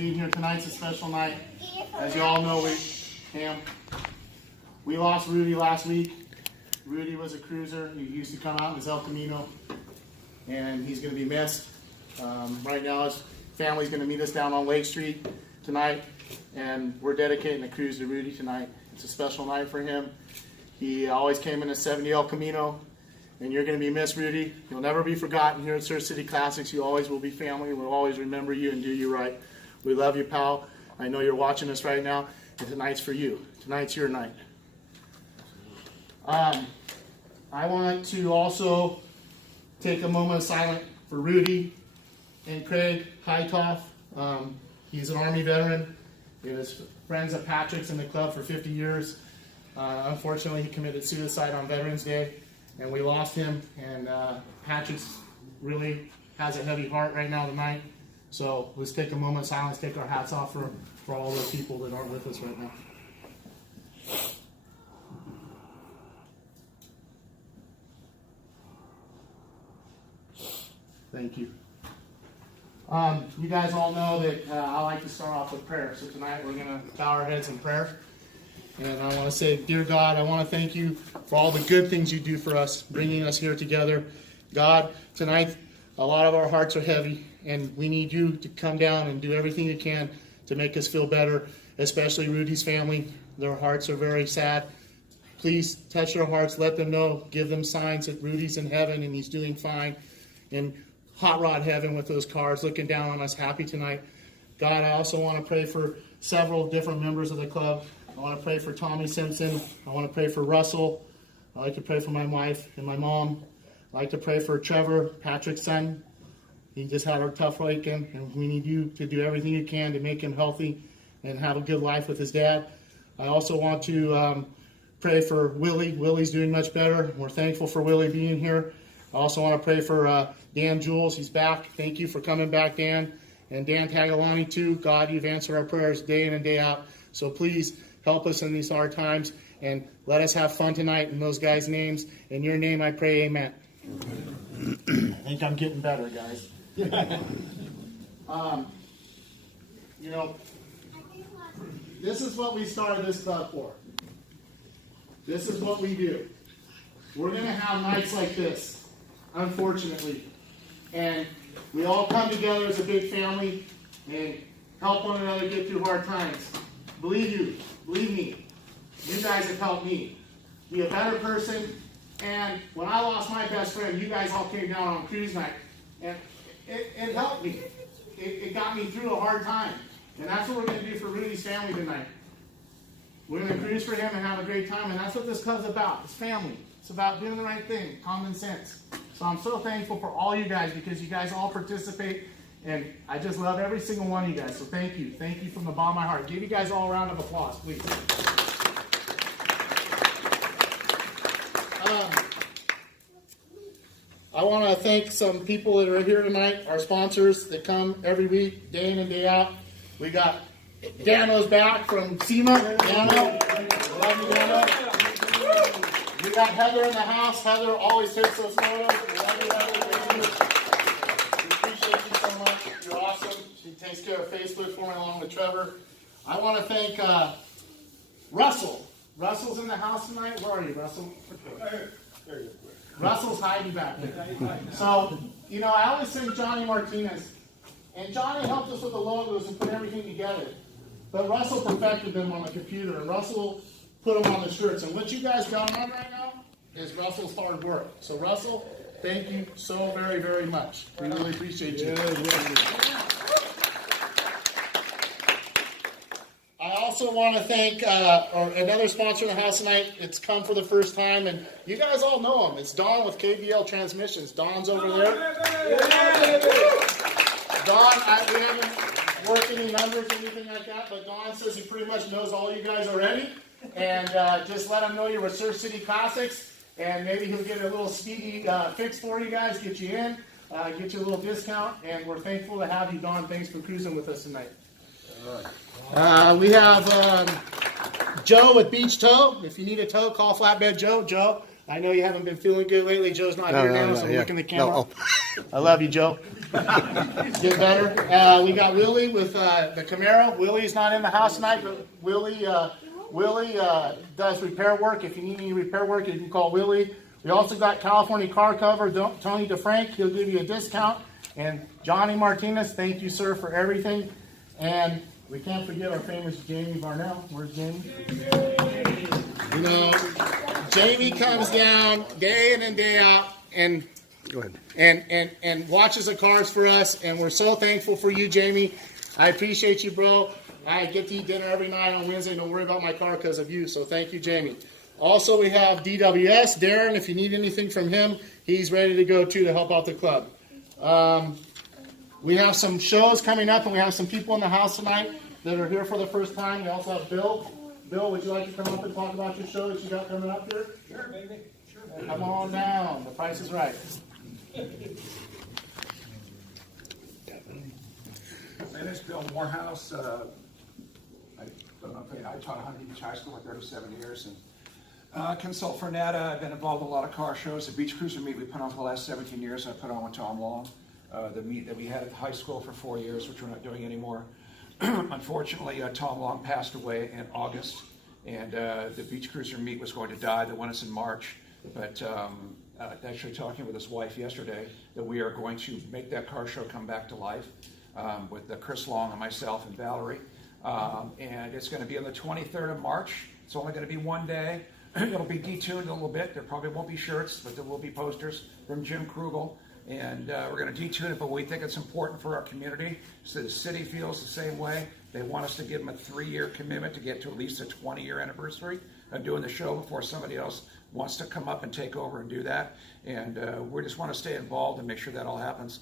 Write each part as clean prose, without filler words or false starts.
being here. Tonight's a special night. As you all know, we lost Rudy last week. Rudy was a cruiser. He used to come out in his El Camino, and he's going to be missed. Right now, his family's going to meet us down on Lake Street tonight, and we're dedicating the cruise to Rudy tonight. It's a special night for him. He always came in a 70 El Camino, and you're going to be missed, Rudy. You'll never be forgotten here at Surf City Classics. You always will be family. We'll always remember you and do you right. We love you, pal. I know you're watching us right now, and tonight's for you. Tonight's your night. I want to also take a moment of silence for Rudy and Craig Hightoff. He's an Army veteran. He was friends of Patrick's in the club for 50 years. Unfortunately, he committed suicide on Veterans Day, and we lost him. And Patrick's really has a heavy heart right now tonight. So let's take a moment of silence, take our hats off for all those people that aren't with us right now. Thank you. You guys all know that I like to start off with prayer. So tonight we're going to bow our heads in prayer. And I want to say, dear God, I want to thank you for all the good things you do for us, bringing us here together. God, tonight a lot of our hearts are heavy, and we need you to come down and do everything you can to make us feel better, especially Rudy's family. Their hearts are very sad. Please touch their hearts, let them know, give them signs that Rudy's in heaven and he's doing fine. And hot rod heaven with those cars looking down on us happy tonight. God, I also want to pray for several different members of the club. I want to pray for Tommy Simpson. I want to pray for Russell. I like to pray for my wife and my mom. I like to pray for Trevor, Patrick's son. He just had a tough weekend, and we need you to do everything you can to make him healthy and have a good life with his dad. I also want to pray for Willie. Willie's doing much better. We're thankful for Willie being here. I also want to pray for Dan Jules. He's back. Thank you for coming back, Dan. And Dan Tagalani, too. God, you've answered our prayers day in and day out. So please help us in these hard times and let us have fun tonight in those guys' names. In your name I pray, amen. I think I'm getting better, guys. You know, this is what we started this club for. This is what we do. We're going to have nights like this, unfortunately. And we all come together as a big family and help one another get through hard times. Believe me, you guys have helped me be a better person. And when I lost my best friend, you guys all came down on cruise night. And it helped me. It got me through a hard time. And that's what we're going to do for Rudy's family tonight. We're going to cruise for him and have a great time. And that's what this club's about. It's family. It's about doing the right thing. Common sense. So I'm so thankful for all you guys because you guys all participate. And I just love every single one of you guys. So thank you. Thank you from the bottom of my heart. Give you guys all a round of applause, please. I want to thank some people that are here tonight, our sponsors that come every week, day in and day out. We got Dano's back from SEMA. Dano. Love you, Dano. We got Heather in the house. Heather always takes those photos. We love you, Heather. We appreciate you so much. You're awesome. She takes care of Facebook for me along with Trevor. I want to thank Russell. Russell's in the house tonight. Where are you, Russell? There you go. Russell's hiding back there. So, you know, I always sing Johnny Martinez. And Johnny helped us with the logos and put everything together. But Russell perfected them on the computer. And Russell put them on the shirts. And what you guys got on right now is Russell's hard work. So, Russell, thank you so very, very much. We really appreciate you. I also want to thank another sponsor in the house tonight. It's come for the first time, and you guys all know him. It's Don with KBL Transmissions. Don's over there. Don, we haven't worked any numbers or anything like that, but Don says he pretty much knows all you guys already. And just let him know you're with Surf City Classics, and maybe he'll get a little speedy fix for you guys, get you in, get you a little discount, and we're thankful to have you, Don. Thanks for cruising with us tonight. We have Joe with Beach Tow. If you need a tow, call Flatbed Joe. Joe, I know you haven't been feeling good lately. Joe's not here now, so look in the camera. I love you, Joe. Get better. We got Willie with the Camaro. Willie's not in the house tonight, but Willie does repair work. If you need any repair work, you can call Willie. We also got California Car Cover, Tony DeFrank. He'll give you a discount. And Johnny Martinez, thank you, sir, for everything. And we can't forget our famous Jamie Varnell. Where's Jamie? You know, Jamie comes down day in and day out and watches the cars for us, and we're so thankful for you, Jamie. I appreciate you, bro. I get to eat dinner every night on Wednesday. Don't worry about my car because of you. So thank you, Jamie. Also, we have DWS, Darren. If you need anything from him, he's ready to go too to help out the club. We have some shows coming up, and we have some people in the house tonight that are here for the first time. We also have Bill. Bill, would you like to come up and talk about your show that you got coming up here? Sure, baby. Sure. Come on down. The price is right. My name is Bill Morehouse. I taught at Huntington Beach High School for 37 years and consult for NADA. I've been involved in a lot of car shows. The Beach Cruiser meet we put on for the last 17 years. I put on with Tom Long. The meet that we had at the high school for 4 years, which we're not doing anymore. Unfortunately, Tom Long passed away in August, and the Beach Cruiser meet was going to die. They went us in March, but actually talking with his wife yesterday that we are going to make that car show come back to life with Chris Long and myself and Valerie. And it's going to be on the 23rd of March. It's only going to be one day. It'll be detuned a little bit. There probably won't be shirts, but there will be posters from Jim Krugel. And we're going to detune it, but we think it's important for our community. So the city feels the same way. They want us to give them a 3-year commitment to get to at least a 20-year anniversary of doing the show before somebody else wants to come up and take over and do that. And we just want to stay involved and make sure that all happens.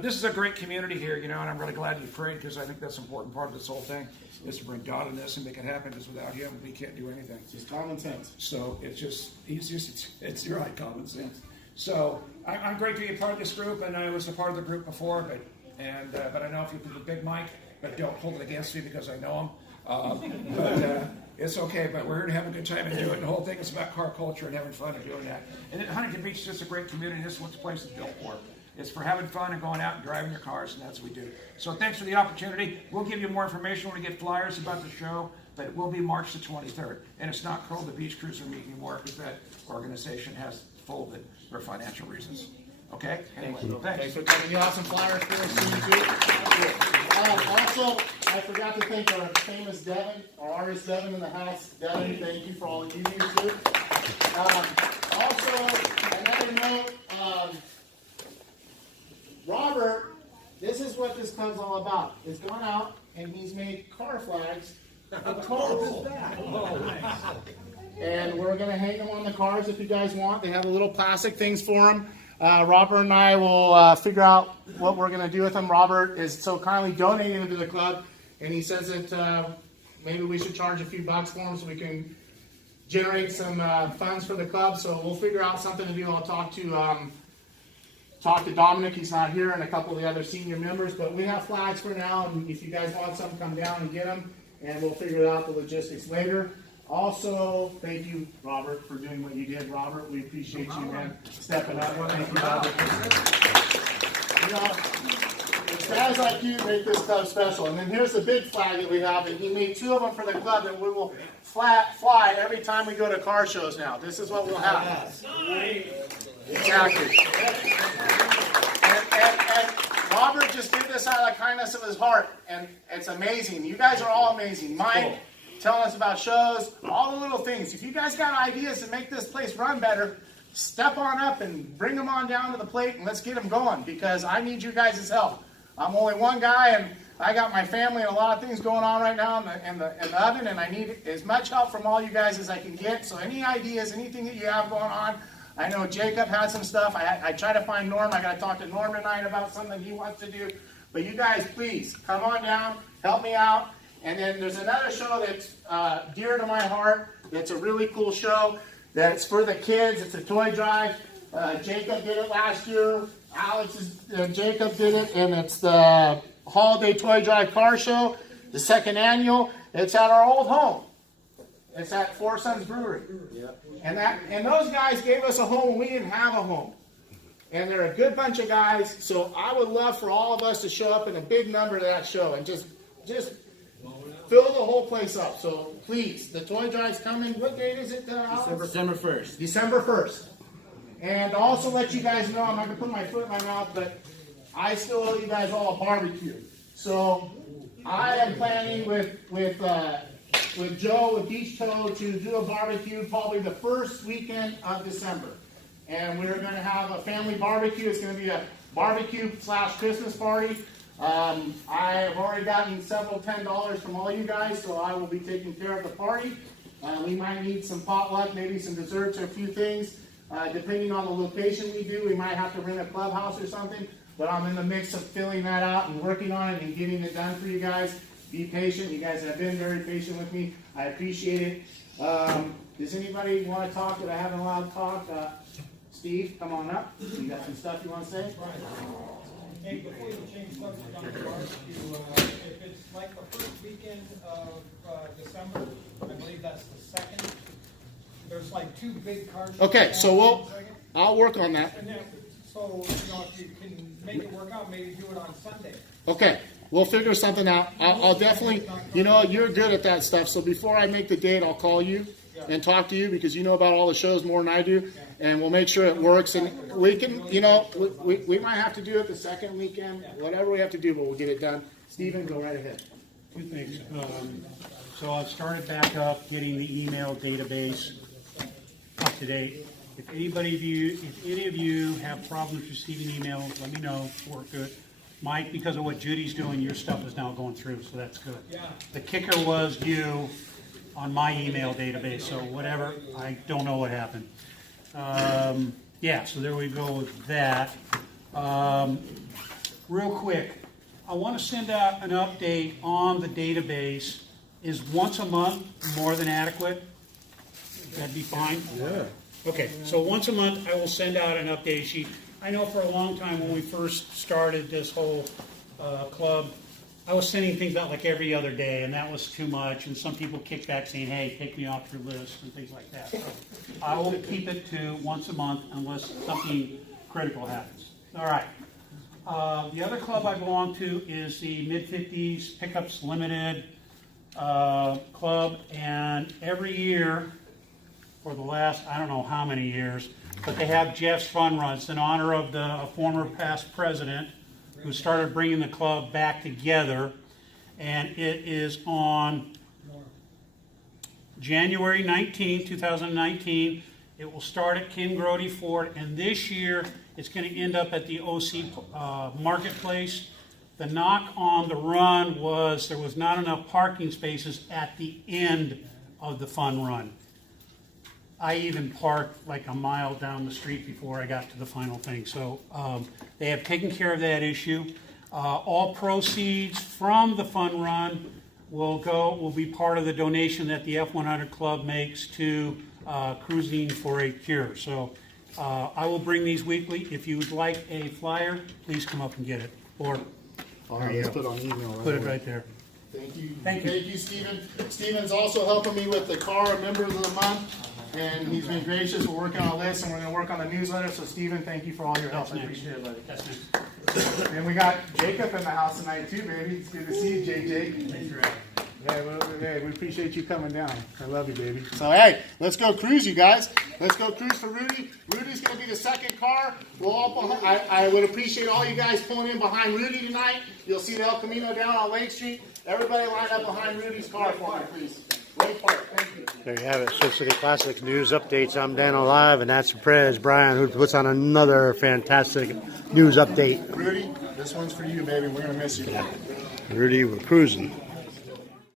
This is a great community here, you know, and I'm really glad you prayed because I think that's an important part of this whole thing is to bring God in this and make it happen because without him, we can't do anything. It's just common sense. So it's just, it's your right common sense. So I'm great to be a part of this group, and I was a part of the group before, but I know a few people, Big Mike, but don't hold it against me because I know him. But it's okay, but we're here to have a good time and do it. And the whole thing is about car culture and having fun and doing that. And Huntington Beach is just a great community. This is what the place is built for. It's for having fun and going out and driving your cars, and that's what we do. So thanks for the opportunity. We'll give you more information when we get flyers about the show, but it will be March the 23rd. And it's not called the Beach Cruiser Meet anymore because that organization has folded for financial reasons. Okay? Anyway, Thanks for coming. You have some flyers for us soon, too. Also, I forgot to thank our famous Devin, our artist Devin in the house. Devin, thank you for all that you do, too. Also, another note, Robert, this is what this club's all about. He's gone out and he's made car flags of cars. And we're going to hang them on the cars if you guys want. They have the little plastic things for them. Robert and I will figure out what we're going to do with them. Robert is so kindly donating them to the club, and he says that maybe we should charge a few bucks for them so we can generate some funds for the club. So we'll figure out something to do. I'll talk to Dominic. He's not here, and a couple of the other senior members. But we have flags for now, and if you guys want some, come down and get them, and we'll figure out the logistics later. Also, thank you, Robert, for doing what you did. Robert, we appreciate you, man, stepping up. Thank you, Robert. You know, it's guys like you make this club special. And then here's the big flag that we have, and he made 2 of them for the club that we will fly every time we go to car shows now. This is what we'll have. Exactly. And Robert just did this out of the kindness of his heart, and it's amazing. You guys are all amazing. Mike, telling us about shows, all the little things. If you guys got ideas to make this place run better, step on up and bring them on down to the plate and let's get them going because I need you guys' help. I'm only one guy and I got my family and a lot of things going on right now in the oven, and I need as much help from all you guys as I can get. So any ideas, anything that you have going on, I know Jacob had some stuff. I try to find Norm. I got to talk to Norm tonight about something he wants to do. But you guys, please, come on down, help me out. And then there's another show that's dear to my heart. That's a really cool show. That's for the kids. It's a toy drive. Jacob did it last year. Jacob did it, and it's the Holiday Toy Drive Car Show, the 2nd annual. It's at our old home. It's at Four Sons Brewery. Yep. And those guys gave us a home when we didn't have a home. and they're a good bunch of guys. So I would love for all of us to show up in a big number to that show and just fill the whole place up. So please, the toy drive's coming. What date is it, Alex? December 1st. December 1st. And to also let you guys know, I'm not going to put my foot in my mouth, but I still owe you guys all a barbecue. So I am planning with Joe, with Beach Toe, to do a barbecue probably the first weekend of December. And we're going to have a family barbecue. It's going to be a barbecue / Christmas party. I have already gotten several $10 from all you guys, so I will be taking care of the party. We might need some potluck, maybe some desserts or a few things. Depending on the location we do, we might have to rent a clubhouse or something. But I'm in the mix of filling that out and working on it and getting it done for you guys. Be patient. You guys have been very patient with me. I appreciate it. Does anybody want to talk that I haven't allowed to talk? Steve, come on up. You got some stuff you want to say? Hey, before you change subject on the barbecue, if it's like the first weekend of December, I believe that's the 2nd, there's like 2 big cars. Okay, so I'll work on that. And then, so, if you can make it work out, maybe do it on Sunday. Okay, we'll figure something out. I'll definitely, you're good at that stuff. So before I make the date, I'll call you and talk to you because you know about all the shows more than I do. And we'll make sure it works. And we can, we might have to do it the second weekend, whatever we have to do, but we'll get it done. Stephen, go right ahead. 2 things. So I've started back up getting the email database up to date. If any of you have problems receiving emails, let me know. Work good. Mike, because of what Judy's doing, your stuff is now going through, so that's good. Yeah. The kicker was you on my email database, so whatever, I don't know what happened. Yeah, so there we go with that. Real quick, I want to send out an update on the database. Is once a month more than adequate? That'd be fine? Yeah. Okay, so once a month I will send out an update sheet. I know for a long time when we first started this whole club, I was sending things out like every other day, and that was too much. And some people kicked back saying, hey, take me off your list and things like that. So I will keep it to once a month unless something critical happens. All right. The other club I belong to is the Mid-50s Pickups Limited Club. And every year, for the last, I don't know how many years, but they have Jeff's Fun Runs in honor of a former past president who started bringing the club back together. And it is on January 19, 2019. It will start at Ken Grody Ford, and this year it's going to end up at the OC Marketplace. The knock on the run was there was not enough parking spaces at the end of the fun run. I even parked like a mile down the street before I got to the final thing. So they have taken care of that issue. All proceeds from the fun run will be part of the donation that the F100 Club makes to Cruising for a Cure. So I will bring these weekly. If you would like a flyer, please come up and get it. Or All right, let's put it on email. put it right there. Thank you. Thank you. Thank you, Stephen. Stephen's also helping me with the car Members of the Month. And he's been gracious. We're working on a list, and we're going to work on the newsletter. So, Stephen, thank you for all your help. I appreciate it, buddy. That's next. And we got Jacob in the house tonight, too, baby. It's good to see you, Jake. Thanks for having me. Hey, we appreciate you coming down. I love you, baby. So, hey, let's go cruise, you guys. Let's go cruise for Rudy. Rudy's going to be the second car. We'll all I would appreciate all you guys pulling in behind Rudy tonight. You'll see the El Camino down on Lake Street. Everybody line up behind Rudy's car for me, please. Lake Park, thank you. There you have it, Sioux City Classics news updates. I'm Dano Live, and that's Prez Brian, who puts on another fantastic news update. Rudy, this one's for you, baby. We're going to miss you. Rudy, we're cruising.